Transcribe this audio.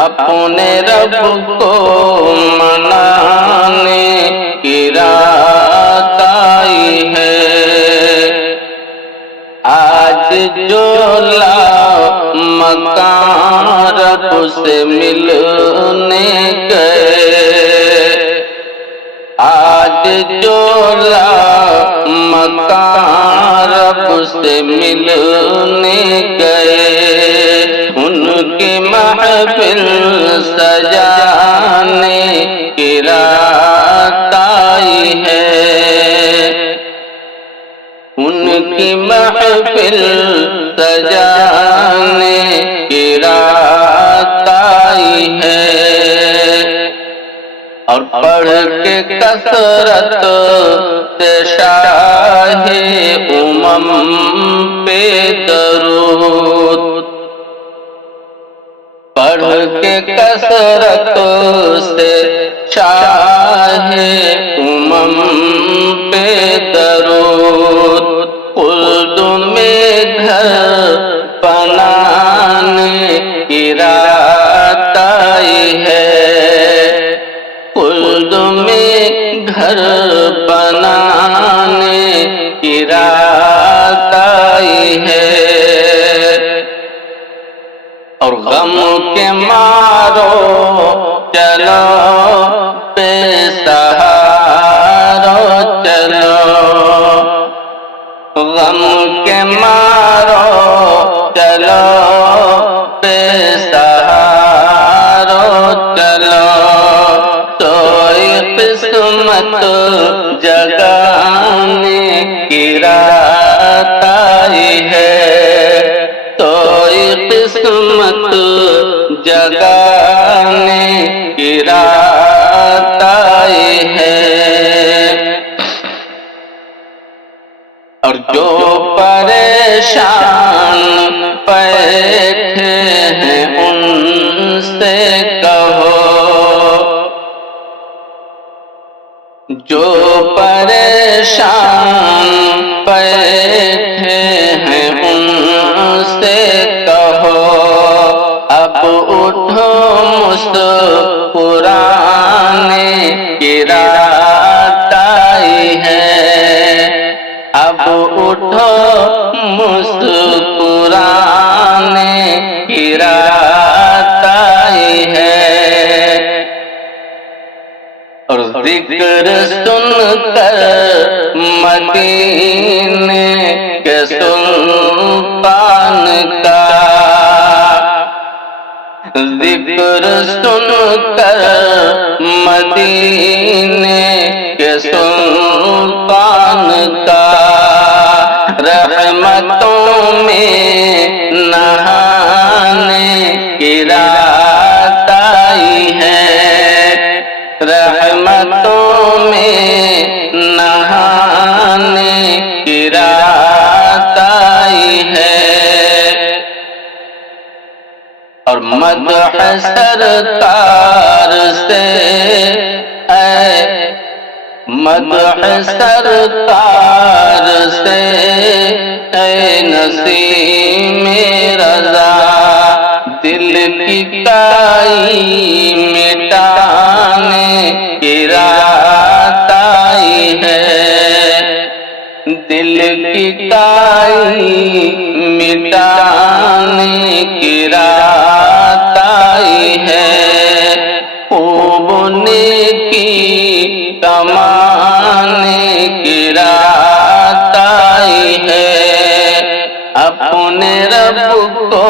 अपने रब को मनाने की रात आई है। आज जो मकान रब से मिलने गए, आज जो मकान रब से मिलने गए, उनकी महफिल सजाने की रात आई है। उनकी महफिल सजाने की रात आई है। और पढ़ के कसरत से शाहे उमम पे दरूद, पढ़ के कसरत से शाहे उमम पे दरूद, खुल्द में घर बनाने की रात आई है। खुल्द में घर बनाने की रात आई है। और गम के मारो चलो बेसहारो चलो, गम के मारो चलो बेसहारो चलो, तो किस्मत जगाने की रात आई है। तो किस्मत जगाने की रात आई है। और जो परेशान बैठे हैं उनसे कहो, जो परेशान बैठे हैं उनसे कहो, अब उठो मुस्कुराने की रात आई है। अब उठो मुस्कुराने की रात आई है। और जिक्र सुनकर मदीने के सुल्तान का, जिक्र सुनकर मदीने के सुल्तान का, रहमतों में नहाने की रात आई है। रहमतों में नहाने की रात आई है। और मदह सरकार से मदह सरकार से ऐ नसीम रज़ा, दिल की काई मिटाने की रात आई है। दिल की काई मिटाने की रात आई है। खूब नेकी कमाने की रात आई है। अपने रब को